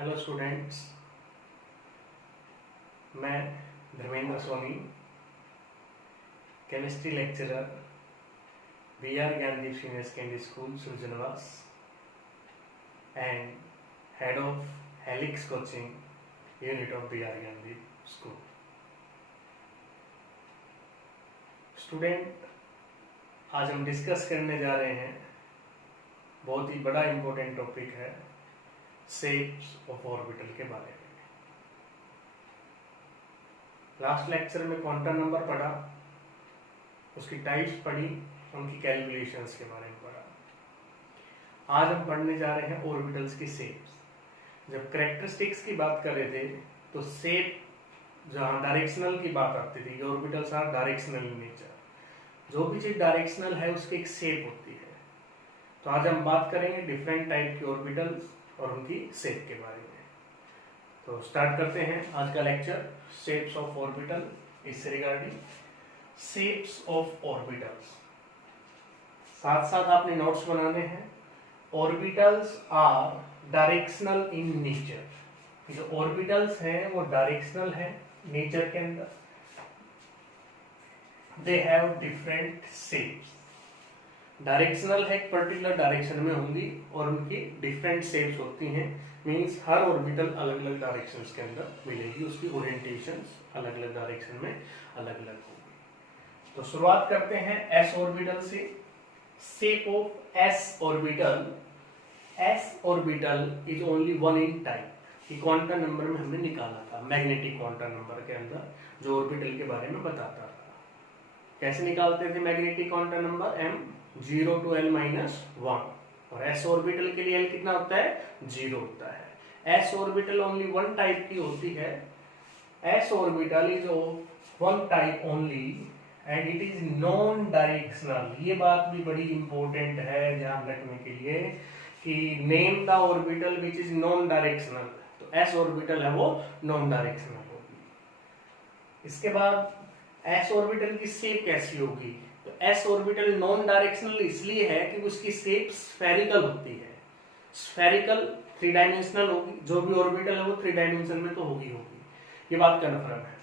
Hello students, मैं Dharmendra Soni, chemistry lecturer, BR Gyandeep senior secondary school Surjanwas and head of Helix coaching unit of BR Gyandeep school. Student, आज हम discuss करने जा रहे हैं, बहुत ही बड़ा इम्पोर्टेंट टॉपिक है शेप्स ऑफ ऑर्बिटल के बारे में। लास्ट लेक्चर में क्वांटम नंबर पढ़ा, उसकी टाइप्स पढ़ी, उनकी कैलकुलेशंस के बारे में पढ़ा। आज हम पढ़ने जा रहे हैं ऑर्बिटल्स की शेप्स। जब कैरेक्टरिस्टिक्स की बात कर रहे थे तो शेप जहाँ डायरेक्शनल की बात आती थी, orbitals are directional in nature. जो भी चीज डायरेक्शनल है उसकी एक शेप होती है। तो आज हम बात करेंगे डिफरेंट टाइप की ऑर्बिटल्स और उनकी शेप के बारे में। तो स्टार्ट करते हैं आज का लेक्चर, शेप्स ऑफ ऑर्बिटल। इससे रिगार्डिंग शेप्स ऑफ ऑर्बिटल्स साथ साथ आपने नोट्स बनाने हैं। Orbitals are directional in nature. जो ऑर्बिटल्स हैं वो डायरेक्शनल है नेचर के अंदर। They have different shapes. Directional है, एक पर्टिकुलर डायरेक्शन में होंगी और उनकी डिफरेंट शेप्स होती हैं। मींस हर ऑर्बिटल अलग अलग डायरेक्शंस के अंदर मिलेगी, उसकी ओरिएंटेशंस अलग अलग डायरेक्शन में अलग अलग होगी। तो शुरुआत करते हैं एस ऑर्बिटल से। Shape of S orbital. S orbital is only one in type. Quantum number में हमने निकाला था, मैग्नेटिक क्वांटम नंबर के अंदर जो ऑर्बिटल के बारे में बताता था। कैसे निकालते थे magnetic quantum number? m0 to l-1। और s ऑर्बिटल के लिए l कितना होता है? 0 होता है। s orbital only one type की होती है। s orbital is of one type only and it is non directional. ये बात भी बड़ी इंपॉर्टेंट है ध्यान रखने के लिए कि name the orbital which is non directional. तो s ऑर्बिटल है वो नॉन डायरेक्शनल होगी। इसके बाद s ऑर्बिटल की शेप कैसी होगी? तो s ऑर्बिटल नॉन डायरेक्शनल इसलिए है कि उसकी शेप स्फेरिकल होती है। स्फेरिकल, थ्री डायमेंशनल होगी। जो भी ऑर्बिटल है वो थ्री डायमेंशन में तो होगी। ये बात कन्फर्म है।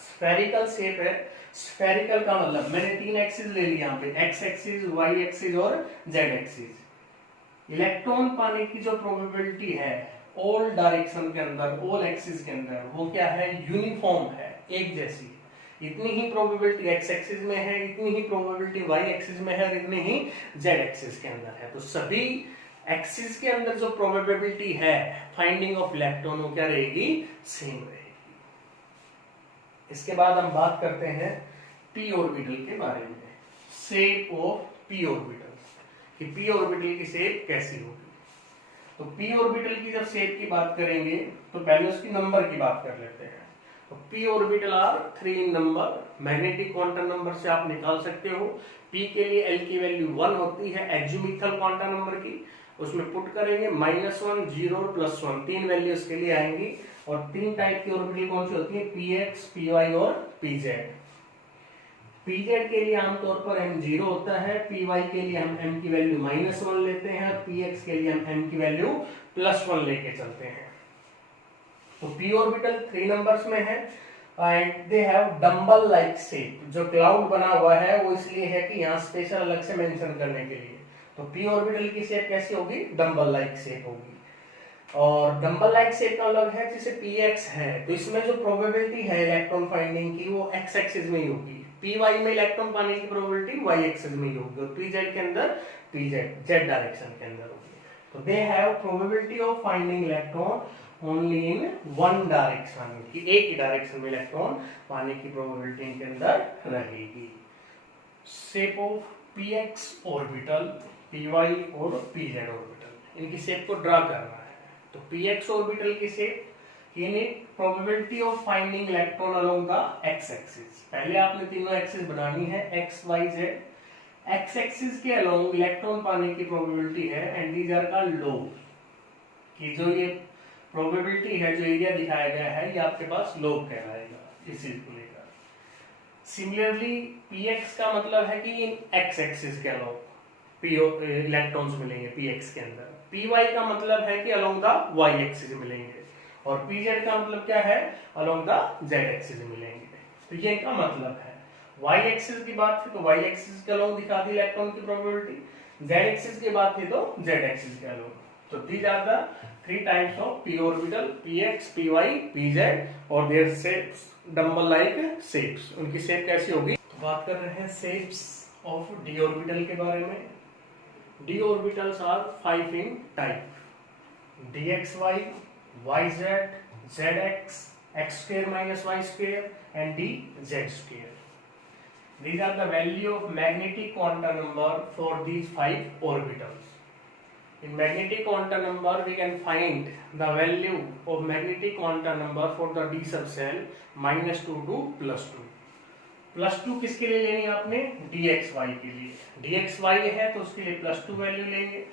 स्फेरिकल शेप है। स्फेरिकल का मतलब मैंने तीन एक्सिस ले लिया यहाँ पे, एक्स एक्सिस, वाई एक्सिस और जेड एक्सिस। इलेक्ट्रॉन पाने की जो प्रोबेबिलिटी है ऑल डायरेक्शन के अंदर, ऑल एक्सिस के अंदर, वो क्या है? यूनिफॉर्म है, एक जैसी। इतनी ही प्रोबेबिलिटी एक्स एक्सिस में है, इतनी ही प्रोबेबिलिटी वाई एक्सिस में है और इतनी ही जेड एक्सिस के अंदर है। तो सभी एक्सिस के अंदर जो प्रोबेबिलिटी है फाइंडिंग ऑफ इलेक्ट्रॉन वो क्या रहेगी? सेम रहेगी। इसके बाद हम बात करते हैं पी ऑर्बिटल के बारे में। शेप ऑफ पी ऑर्बिटल, कि पी ऑर्बिटल की शेप कैसी होगी। तो पी ऑर्बिटल की जब शेप की बात करेंगे तो पहले उसकी नंबर की बात कर लेते हैं। तो p orbital are 3 in number. Magnetic quantum number से आप निकाल सकते हो। p के लिए l की वैल्यू 1 होती है एजिमुथल क्वांटम नंबर की। उसमें पुट करेंगे -1, 0 और +1, तीन वैल्यू इसके लिए आएंगी। और तीन टाइप की ऑर्बिटल कौन सी होती है? px, py और pz। pz के लिए आमतौर पर m0 होता है, py के लिए हम m की वैल्यू -1 लेते हैं और px के लिए हम m की वैल्यू +1 लेके चलते हैं। तो p ऑर्बिटल 3 नंबर्स में है and they have dumbbell like shape. जो क्लाउड बना हुआ है वो इसलिए है कि यहाँ स्पेशल अलग से मेंशन करने के लिए। तो p ऑर्बिटल की शेप कैसी होगी? डंबल लाइक शेप होगी। और डंबल लाइक शेप का अलग है, जैसे px है तो इसमें जो प्रोबेबिलिटी है इलेक्ट्रॉन फाइंडिंग की वो x एक्सिस में ही होगी। py में इलेक्ट्रॉन पाने की प्रोबेबिलिटी y एक्सिस में ही होगी और pz के अंदर z डायरेक्शन के अंदर होगी। तो they have probability of finding electron only in one direction, कि एक ही डायरेक्शन में इलेक्ट्रॉन पाने की प्रोबेबिलिटी इनके अंदर रहेगी। Shape of px orbital, py और pz ऑर्बिटल, इनकी शेप को ड्रा करना है। तो px ऑर्बिटल की shape, probability of finding electron along the x axis. पहले आपने तीनों एक्सिस बनानी है, x y z। x axis के अलोंग इलेक्ट्रॉन पाने की प्रोबेबिलिटी है एंड दीज आर का लोब, कि जो ये प्रोबेबिलिटी है, जो एरिया दिखाया गया है, ये आपके पास लोब कहलाएगा इस चीज को लेकर। सिमिलरली px का मतलब है कि इन x एक्सिस के अलोंग, इलेक्ट्रॉन्स मिलेंगे px के अंदर। py का मतलब है कि अलोंग द y एक्सिस मिलेंगे, और pz का मतलब क्या है, अलोंग द z एक्सिस मिलेंगे। तो ये इनका मतलब है। y एक्सिस की बात थी तो y एक्सिस के अलोंग दिखा दी इलेक्ट्रॉन की प्रोबेबिलिटी, z एक्सिस की बात थी तो z एक्सिस के अलोंग। तो these are the 3 types of p orbital, px, py, pz और their shapes dumbbell like shapes. उनकी शेप कैसी होगी, तो बात कर रहे हैं शेप्स ऑफ d ऑर्बिटल के बारे में। d orbitals are 5 in type: dxy, yz, zx, x square minus y square and dz square. These are the value of magnetic quantum number for these 5 orbitals. In magnetic quantum number we can find the value of magnetic quantum number for the d subshell -2 to +2. +2 किसके लिए लेनी है आपने, dxy के लिए। dxy है तो उसके लिए +2 वैल्यू लेंगे,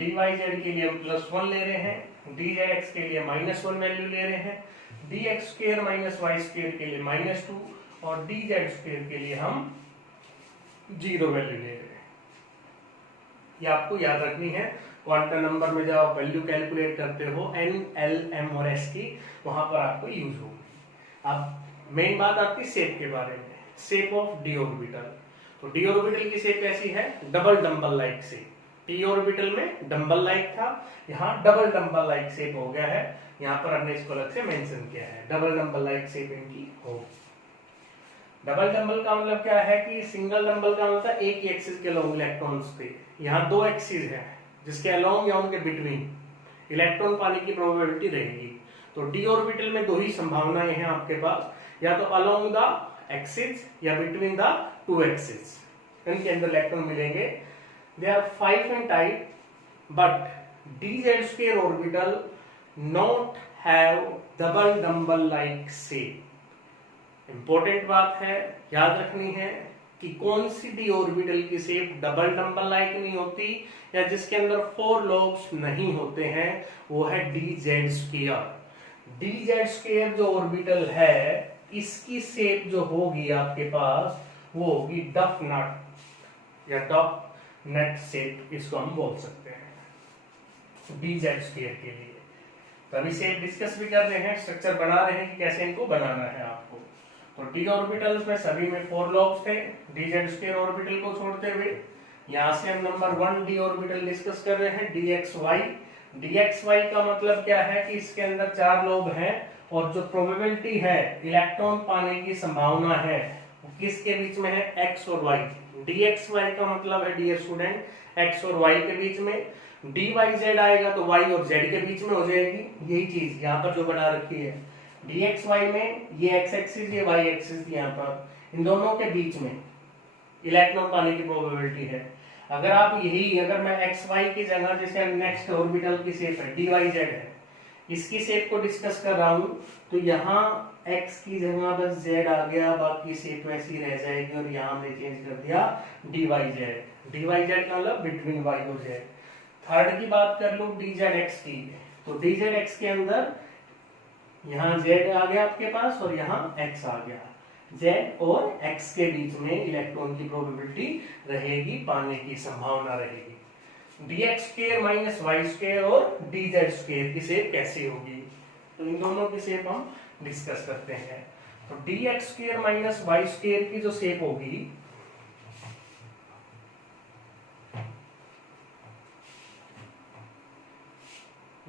dyz के लिए हम +1 ले रहे हैं, dzx के लिए -1 वैल्यू ले रहे हैं, dx square minus y square के लिए -2 और dz स्क्वायर के लिए हम 0 वैल्यू ले रहे हैं। ये आपको याद रखनी है। क्वांटम नंबर में जब आप वैल्यू कैलकुलेट करते हो n, l, m और s की, वहां पर आपको यूज होगी। अब मेन बात आपकी शेप के बारे में, शेप ऑफ d ऑर्बिटल। तो d ऑर्बिटल की शेप कैसी है, double dumbbell like shape. p orbital में डंबल लाइक था, यहाँ डबल डंबल लाइक शेप हो गया है। यहाँ पर हमने इसको अलग से मेंशन किया है, डबल डंबल लाइक शेप इनकी हो। डबल डंबल का मतलब क्या है कि सिंगल डंबल का मतलब एक ही एक्सिस के अलोंग इलेक्ट्रॉन्स थे, यहाँ 2 एक्सिस है जिसके अलोंग या उनके बिटवीन इलेक्ट्रॉन पाने की प्रोबेबिलिटी रहेगी। तो डी ऑर्बिटल में 2 ही संभावनाएं हैं आपके पास, या तो अलोंग द एक्सिस या बिटवीन द 2 एक्सिस, इनके अंदर इलेक्ट्रॉन मिलेंगे। They are 5 in type but dz square orbital not have double dumbbell like shape। Important बात है, याद रखनी है कि कौन सी डी ऑर्बिटल की शेप डबल डंबल लाइक नहीं होती या जिसके अंदर 4 लोब्स नहीं होते हैं, वो है dz स्क्वायर। dz स्क्वायर जो ऑर्बिटल है इसकी शेप जो होगी आपके पास वो होगी डफ नट या डफ नेट शेप, इसको हम बोल सकते हैं dz स्क्वायर के लिए। तो अभी शेप डिस्कस भी कर रहे हैं, स्ट्रक्चर बना रहे हैं कि कैसे इनको बनाना है आपको। तो डी ऑर्बिटल्स में सभी में 4 लोब्स थे dz स्क्वायर ऑर्बिटल को छोड़ते हुए। यहां से हम नंबर 1 डी ऑर्बिटल डिस्कस कर रहे हैं, dxy। dxy का मतलब क्या है कि इसके अंदर 4 लोब हैं और जो प्रोबेबिलिटी है इलेक्ट्रॉन पाने की संभावना है वो किसके बीच में है, x और y। dxy का मतलब है डियर स्टूडेंट x और y के बीच में, dyz आएगा तो y और z के बीच में हो जाएगी। यही चीज यहाँ पर जो बना रखी है dxy में, ये x एक्सिस ये y एक्सिस यहाँ पर, इन दोनों के बीच में इलेक्ट्रॉन पाने की प्रोबेबिलिटी है। अगर आप यही, अगर मैं xy की जगह, जैसे नेक्स्ट ऑर्बिटल की शेप है dyz है, इसकी शेप को डिस्कस कर रहा हूं तो यहाँ x की जगह बस z आ गया, बाकी शेप वैसी रह जाएगी और यहाँ हमने चेंज कर दिया dyz। dyz का मतलब बिटवीन y और z। थर्ड की बात कर लो dzx की, तो dzx के अंदर यहाँ z आ गया आपके पास और यहाँ x आ गया। z और x के बीच में इलेक्ट्रॉन की प्रोबेबिलिटी रहेगी, पाने की संभावना रहेगी। dx square minus y square और dz स्क्वायर की शेप कैसी होगी, तो इन दोनों की शेप हम डिस्कस करते हैं। तो dx square minus y square की जो शेप होगी,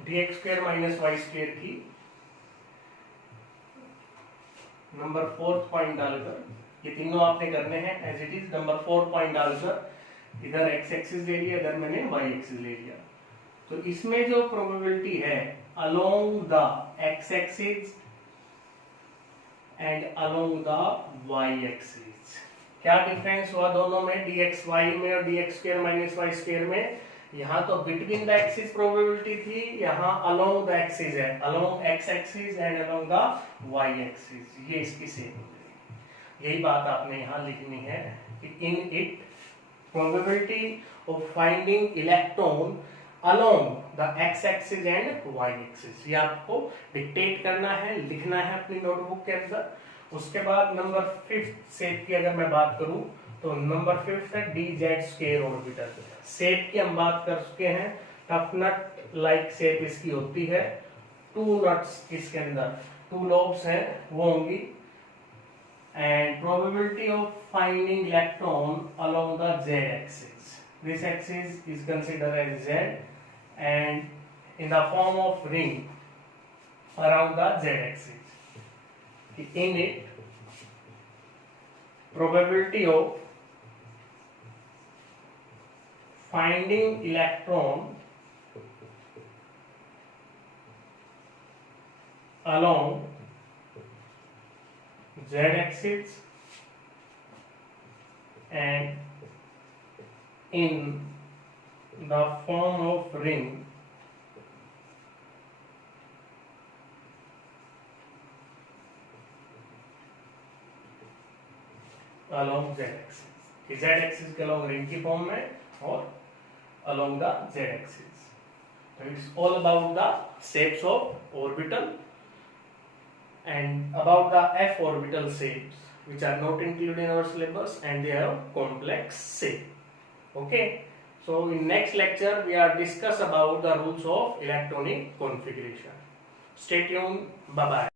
dx square minus y square की नंबर 4 पॉइंट डालकर, ये तीनों आपने करने हैं as it is. Number 4 point डालकर इधर x एक्सिस ले लिया, इधर मैंने y एक्सिस ले लिया। तो इसमें जो प्रोबेबिलिटी है along the x axis and along the y axis, क्या डिफरेंस हुआ दोनों में, dxy में और dx square minus y square में। यहाँ तो बिटवीन द एक्सिस प्रोबेबिलिटी थी, यहाँ अलोंग द एक्सिस है, along x axis and along the y axis, ये इसकी शेप हो गई। यही बात आपने यहाँ लिखनी है कि in it probability of finding electron along the x axis and y axis, ये आपको डिक्टेट करना है, लिखना है अपनी नोटबुक के अंदर। उसके बाद नंबर 5 शेप की अगर मैं बात करूं तो नंबर 5 है D Z square orbital. Shape की हम बात कर चुके हैं, टफ नट लाइक शेप इसकी होती है, 2 नट्स इसके अंदर 2 लॉब्स हैं वो होंगी, and probability of finding electron along the z axis, this axis is considered as z and in the form of ring around the z axis. In it, probability of finding electron along z axis and in the form of ring along z axis, कि z axis के along ring की form में और along the z axis. So it's all about the shapes of orbital and about the f orbital shapes which are not included in our syllabus and they have complex shape. Okay, so in next lecture we are discuss about the rules of electronic configuration. Stay tuned. Bye bye.